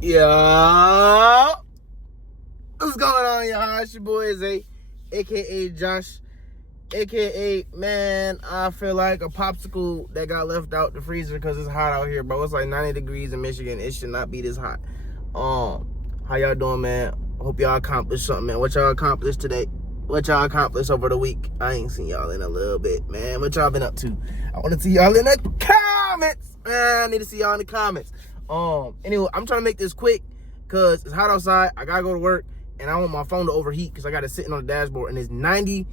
Yeah. What's going on, y'all? It's your boy Zay, aka Josh, aka, man, I feel like a popsicle that got left out the freezer because it's hot out here, bro. It's like 90 degrees in Michigan. It should not be this hot. How y'all doing, man? Hope y'all accomplished something, man. What y'all accomplished today? What y'all accomplished over the week? I ain't seen y'all in a little bit, man. What y'all been up to? I want to see y'all in the comments, man. I need to see y'all in the comments. Anyway, I'm trying to make this quick because it's hot outside. I gotta go to work, and I want my phone to overheat because I got it sitting on the dashboard, and it's 92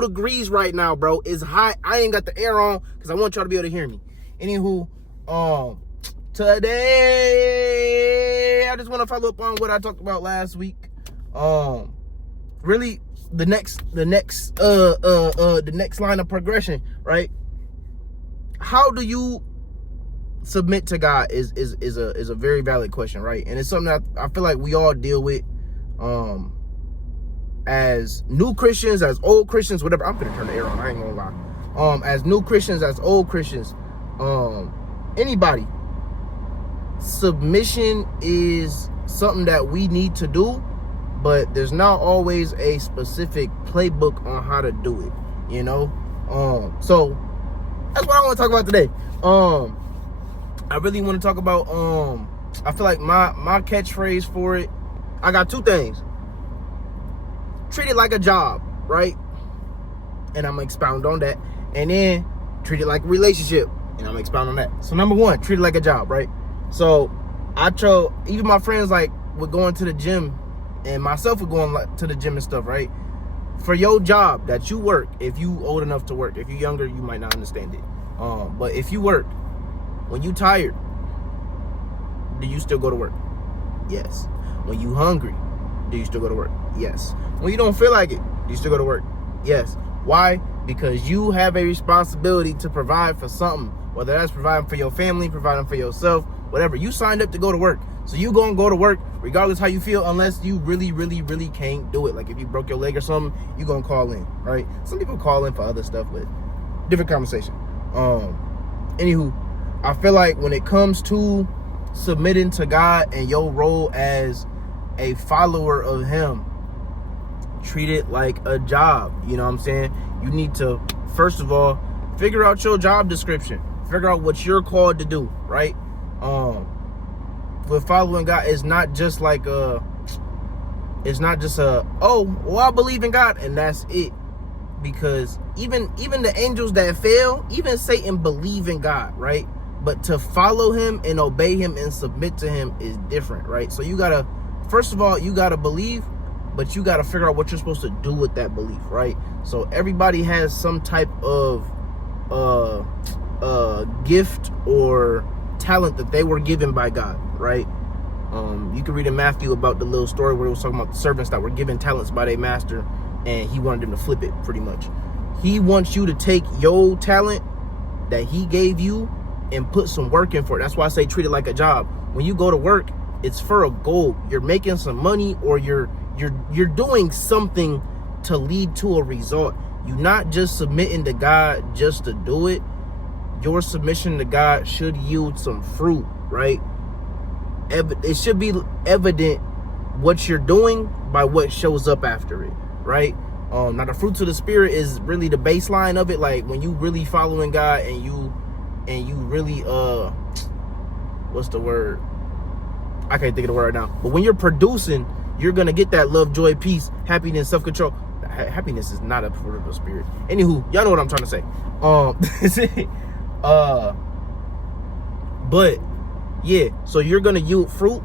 degrees right now, bro. It's hot. I ain't got the air on because I want y'all to be able to hear me. Anywho, today I just want to follow up on what I talked about last week. Really the next line of progression, right? How do you submit to God is a very valid question, right? And it's something that I feel like we all deal with as new Christians, as old Christians, whatever. I'm gonna turn the air on, I ain't gonna lie. As new Christians, as old Christians, anybody, submission is something that we need to do, but there's not always a specific playbook on how to do it, you know? So that's what I want to talk about today. I really want to talk about, I feel like my catchphrase for it, I got two things. Treat it like a job, right? And I'm going to expound on that. And then treat it like a relationship, and I'm going to expound on that. So number one, treat it like a job, right? So I chose, even my friends like would going to the gym, and myself would going to the gym and stuff, right? For your job that you work, if you old enough to work, if you're younger, you might not understand it. But if you work, when you tired, do you still go to work? Yes. When you hungry, do you still go to work? Yes. When you don't feel like it, do you still go to work? Yes. Why? Because you have a responsibility to provide for something, whether that's providing for your family, providing for yourself, whatever. You signed up to go to work. So you gonna go to work regardless how you feel, unless you really can't do it. Like if you broke your leg or something, you gonna call in, right? Some people call in for other stuff, but different conversation. Anywho, I feel like when it comes to submitting to God and your role as a follower of Him, treat it like a job. You know what I'm saying? You need to, first of all, figure out your job description. Figure out what you're called to do, right? With following God, it's not just like oh, well, I believe in God and that's it. Because even the angels that fail, even Satan believe in God, right? But to follow Him and obey Him and submit to Him is different, right? So you gotta, first of all, you gotta believe, but you gotta figure out what you're supposed to do with that belief, right? So everybody has some type of gift or talent that they were given by God, right? You can read in Matthew about the little story where it was talking about the servants that were given talents by their master, and he wanted them to flip it, pretty much. He wants you to take your talent that he gave you and put some work in for it. That's why I say treat it like a job. When you go to work, it's for a goal. You're making some money, or you're doing something to lead to a result. You're not just submitting to God just to do it. Your submission to God should yield some fruit, right? It should be evident what you're doing by what shows up after it, right? Now the fruits of the Spirit is really the baseline of it. Like when you really following God and you really what's the word? I can't think of the word right now. But when you're producing, you're gonna get that love, joy, peace, happiness, self-control. Happiness is not a fruit of the Spirit. Anywho, y'all know what I'm trying to say. But yeah, so you're gonna yield fruit,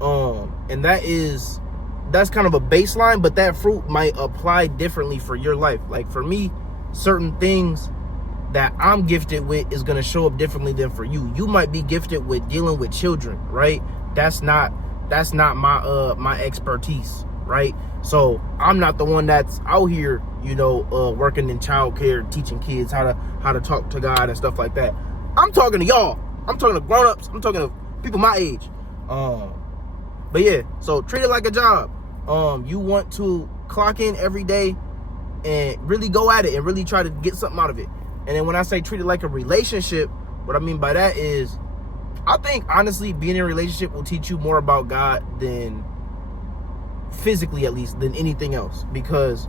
and that's kind of a baseline, but that fruit might apply differently for your life. Like for me, certain things that I'm gifted with is gonna show up differently than for you. You might be gifted with dealing with children, right? That's not my my expertise, right? So I'm not the one that's out here, you know, working in childcare, teaching kids how to talk to God and stuff like that. I'm talking to y'all. I'm talking to grown-ups. I'm talking to people my age. But yeah, so treat it like a job. You want to clock in every day and really go at it and really try to get something out of it. And then when I say treat it like a relationship, what I mean by that is I think honestly, being in a relationship will teach you more about God than physically, at least, than anything else. Because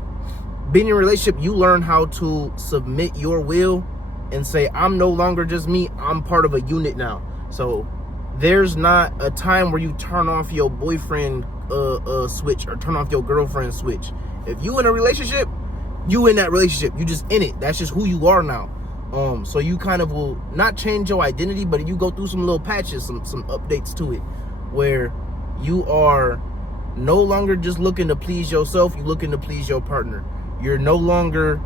being in a relationship, you learn how to submit your will and say, I'm no longer just me, I'm part of a unit now. So there's not a time where you turn off your boyfriend switch or turn off your girlfriend switch. If you in a relationship, you in that relationship. You just in it. That's just who you are now. So you kind of will not change your identity, but you go through some little patches, some updates to it, where you are no longer just looking to please yourself, you're looking to please your partner. You're no longer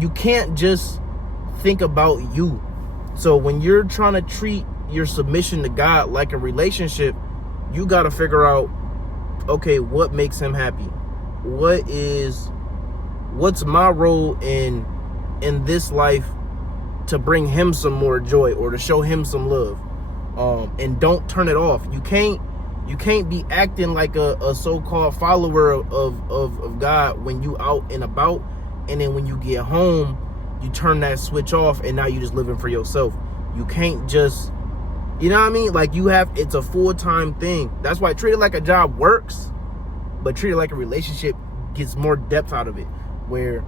you can't just think about you. So when you're trying to treat your submission to God like a relationship, you got to figure out, okay, what makes him happy? What's my role in this life to bring him some more joy or to show him some love? And don't turn it off. You can't be acting like a so-called follower of God when you out and about, and then when you get home, you turn that switch off and now you just living for yourself. You can't just, you know what I mean? Like it's a full-time thing. That's why treat it like a job works, but treat it like a relationship gets more depth out of it, where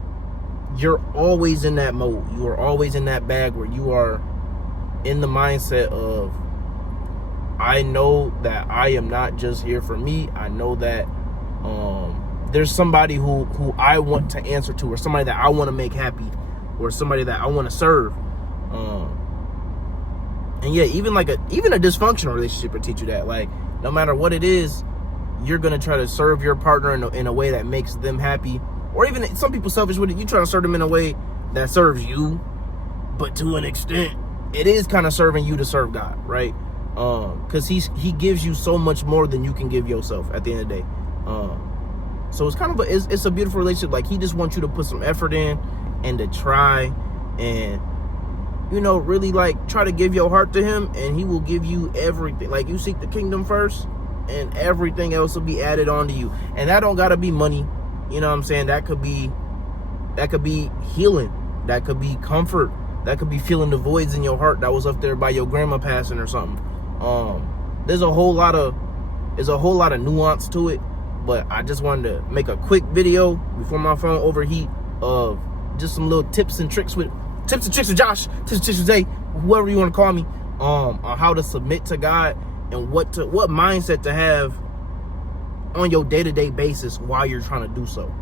you're always in that mode. You are always in that bag where you are in the mindset of, I know that I am not just here for me. I know that there's somebody who I want to answer to, or somebody that I want to make happy, or somebody that I want to serve. And yeah, even a dysfunctional relationship will teach you that. Like, no matter what it is, you're gonna try to serve your partner in a way that makes them happy. Or even some people selfish with it. You try to serve them in a way that serves you, but to an extent, it is kind of serving you to serve God, right? Because he gives you so much more than you can give yourself at the end of the day. So it's kind of it's a beautiful relationship. Like, he just wants you to put some effort in and to try and, you know, really like try to give your heart to him, and he will give you everything. Like, you seek the kingdom first, and everything else will be added on to you. And that don't gotta be money. You know what I'm saying? That could be healing. That could be comfort. That could be filling the voids in your heart that was up there by your grandma passing or something. There's a whole lot of nuance to it, but I just wanted to make a quick video before my phone overheat of just some little tips and tricks with Josh, tips and tricks with Zay, whoever you want to call me, on how to submit to God and what mindset to have on your day-to-day basis while you're trying to do so.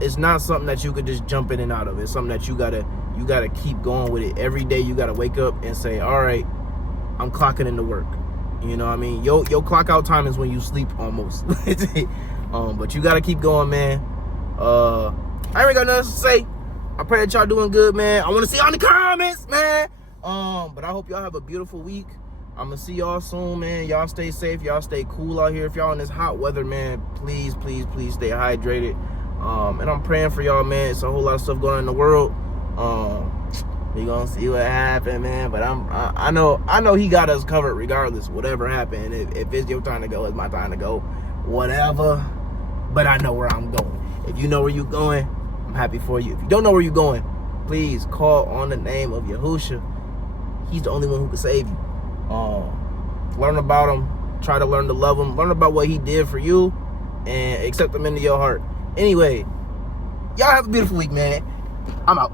It's not something that you could just jump in and out of. It's something that you gotta keep going with it. Every day you gotta wake up and say, all right, I'm clocking into work. You know what I mean? Your clock out time is when you sleep almost. But you gotta keep going, man. I ain't really got nothing else to say. I pray that y'all doing good, man. I want to see y'all in the comments, man. But I hope y'all have a beautiful week. I'm gonna see y'all soon, man. Y'all stay safe. Y'all stay cool out here. If y'all in this hot weather, man, please stay hydrated. And I'm praying for y'all, man. It's a whole lot of stuff going on in the world. We gonna see what happens, man. But I know he got us covered regardless. Whatever happened, if it's your time to go, it's my time to go. Whatever. But I know where I'm going. If you know where you're going, I'm happy for you. If you don't know where you're going, please call on the name of Yahusha. He's the only one who can save you. Learn about him. Try to learn to love him. Learn about what he did for you, and accept him into your heart. Anyway, y'all have a beautiful week, man. I'm out.